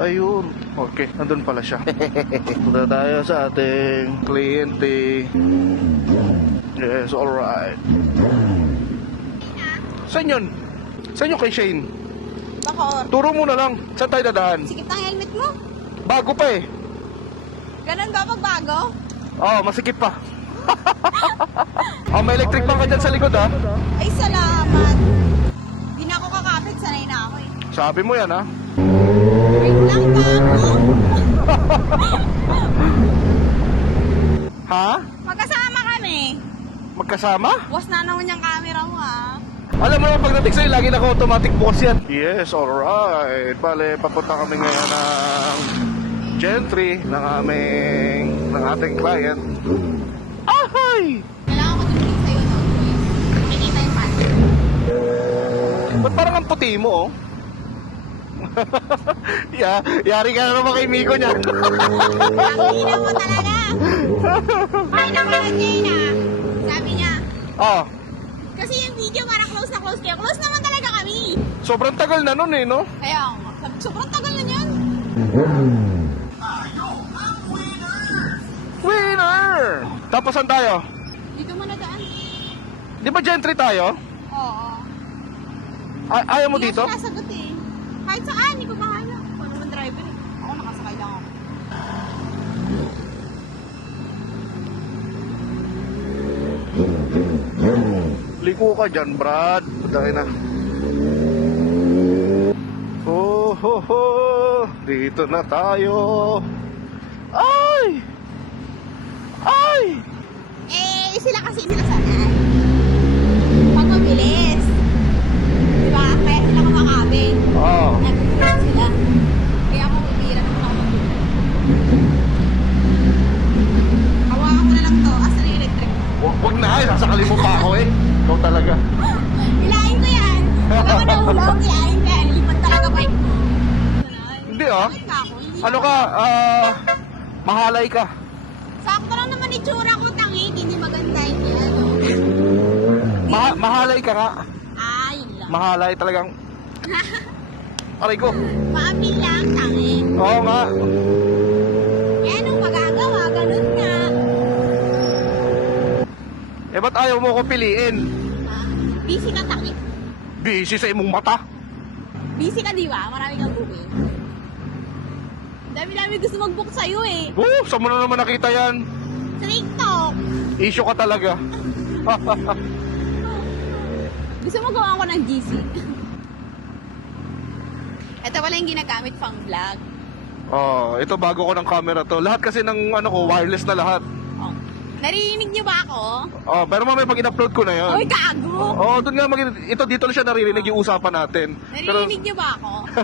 Ayun. Okay, nandun pala siya. Punta tayo sa ating kliyente. Yes, alright. Saan yun? Saan yung kay Shane? Bakor. Turo mo na lang. Saan tayo dadaan? Sikip ng helmet mo. Bago pa eh. Ganun ba pag bago? Oh, masikip pa. Oh, may electric pa ka dyan sa likod, ha? Ay, salamat. Di na ako kakapit. Sanay na ako eh. Sabi mo yan, ha? Wait lang ba ako? Ha? Magkasama kami. Magkasama? Buwas na naman yung camera mo ha. Alam mo naman pagdating sa'yo, lagi naka-automatic bukas yan. Yes, alright. Bale, papunta kami ngayon ng Gentry ng ating client. Ahay! Kailangan ko tumingin sa'yo no. Makikita yung pants. Ba't parang ang puti mo, oh? Yari ka na naman kay Miko niya. Ang hina mo talaga. Ay, nakulat niya yun ha. Sabi niya, Oh, kasi yung video parang close na close kayo. Close naman talaga kami. sobrang tagal na nun eh, no? Kaya, sobrang tagal na yan. Winner! Tapos saan tayo? Dito mo na daan. Di ba Gentry tayo? Oo. Ayaw mo Hindi dito? ako sinasagot eh. Kahit saan, hindi ko bahala. Ako naman driver eh. Ako nakasakay lang ako. Liko ka dyan, Brad. Putangin na. Oh, ho, ho. Dito na tayo. Ay! Ay! Eh, sila kasi sila sanay. Pag mabilis. Diba? Kaya sila kumakabing. Oh. Nag-grab sila. Kaya ako mabira naman ako mag-grab. Hawakan ko na lang to. Asa na yung electric? Wag na, sasakalin mo pa ako eh. Ikaw talaga. Ilain ko yan. Huwag ako nahulog. Ilain ko yan. Lipat talaga bike ko. Hindi ah. Bakit ka ako? Hindi Ano ka? Mahalay ka. Sakto lang naman itsura ko, tangik. Hindi maganda yun yan. Mahalay ka nga. Ay, lang. Mahalay talagang. Aray ko. Maapil lang, tangik. Oo nga. Eh, anong magagawa? Ganun nga. Eh ba't ayaw mo ko piliin? Ah, busy ka, tangik. Busy sa imong mata. Busy ka, di ba? Marami kang booking. Dami-dami gusto mag-book sa'yo eh. Saan mo na naman nakita yan? Sa TikTok. Issue ka talaga. Gusto mo gawa ko ng GC. Ito pala yung ginagamit pang vlog. Oh, ito bago ko ng camera to. Lahat kasi ng ano ko, wireless na lahat. Oh. Naririnig niyo ba ako? Oh, pero mamaya pag in-upload ko na yun. Uy, gago! Oh, doon nga ito dito na siya naririnig yung usapan natin. Naririnig niyo ba ako? Ha?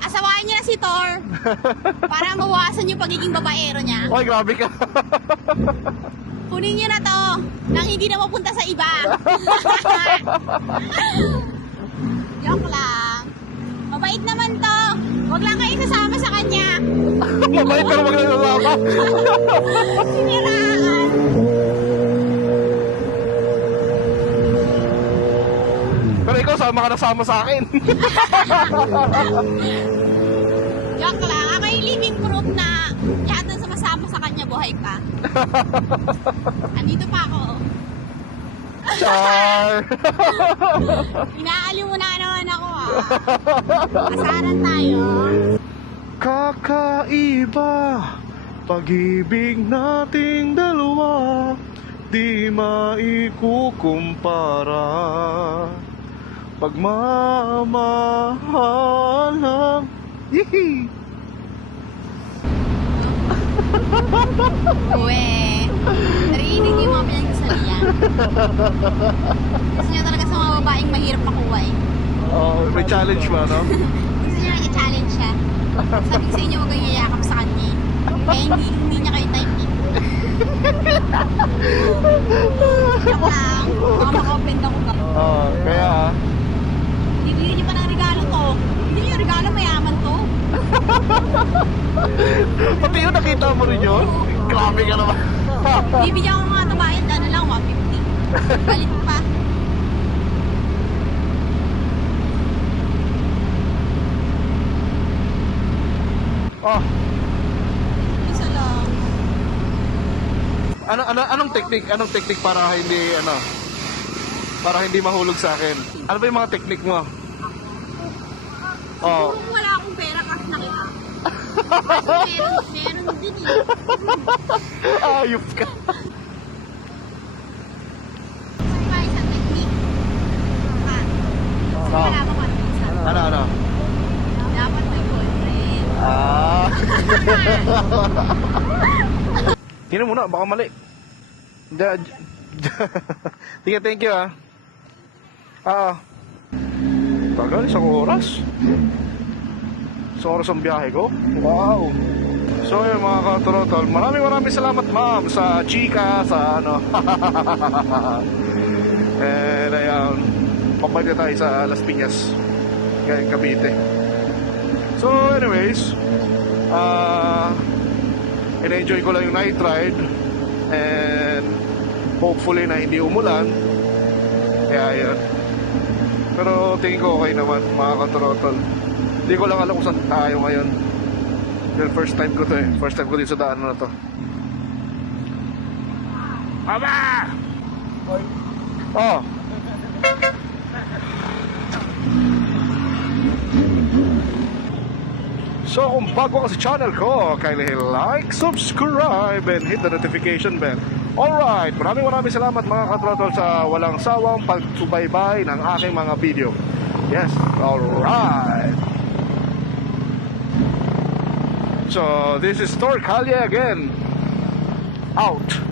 Asawain niyo na si Thor para mawasan yung pagiging babaero niya. Ay, grabe ka. Kunin niyo na to nang hindi na mapunta sa iba. Joke lang. Mabait naman to. Huwag lang kayo sasama sa kanya. Mabait pero wag na nasama. Siniraan. Pero ikaw, sama ka nasama sa akin. Joke lang. Ako yung living proof na lahat ng sumasama sa kanya buhay pa. Andito pa ako. Char. Inaaliw mo na naman ako ah. Kasaran tayo. Kakaiba, pag-ibig nating dalawa, di maikukumpara. Pagmamahalang. Hihi. Uwe. Narinig niyo yung mga pinagkasalian. Gusto niya talaga sa mga babaeng mahirap makuha eh. Oh, may challenge ba, no? Gusto niya nag-challenge siya. Sabi ko sa inyo, huwag kayong yayakap sa kanya eh. Kaya hindi niya kayo type eh. Joke lang. Baka maka-offend ako ka. Oh, kaya Bibili niyo pa ng regalo to. Hindi niyo regalo, mayaman to. pati yun nakita mo rin yun? Grabe ka naman. Bibigyan ko nga ito bayad, ano lang, 150. Galit pa. Oh, Isa lang. anong technique? Anong technique para hindi para hindi mahulog sa akin? Ano ba yung mga technique mo? Oh. Kung wala akong pera kasi nakita. Kasi meron din eh. Ayop ka. May isang technique. Wala mo kasi isa. Ano? Dapat may boyfriend. Ah. Tingnan muna, baka mali. Tingnan, thank you tagal, isang oras. Isang oras ang biyahe ko. Wow. So yun mga katurotol, maraming salamat ma'am sa chika, sa ano. And ayan, pabalik na tayo sa Las Piñas, Gayang Cavite. So anyways, in-enjoy ko lang yung night ride. And hopefully na hindi umulan. Kaya yun. Pero tingin ko okay naman mga katurotol. Hindi ko lang alam kung saan tayo ngayon. Dahil first time ko to eh. First time ko din sa daan na to. Aba! Oh. So kung bago ka sa channel ko, kindly like, subscribe, and hit the notification bell. Alright, maraming salamat mga katrotol sa walang sawang pagsubaybay ng aking mga video. Yes, alright. So this is Tor Kalye again. Out.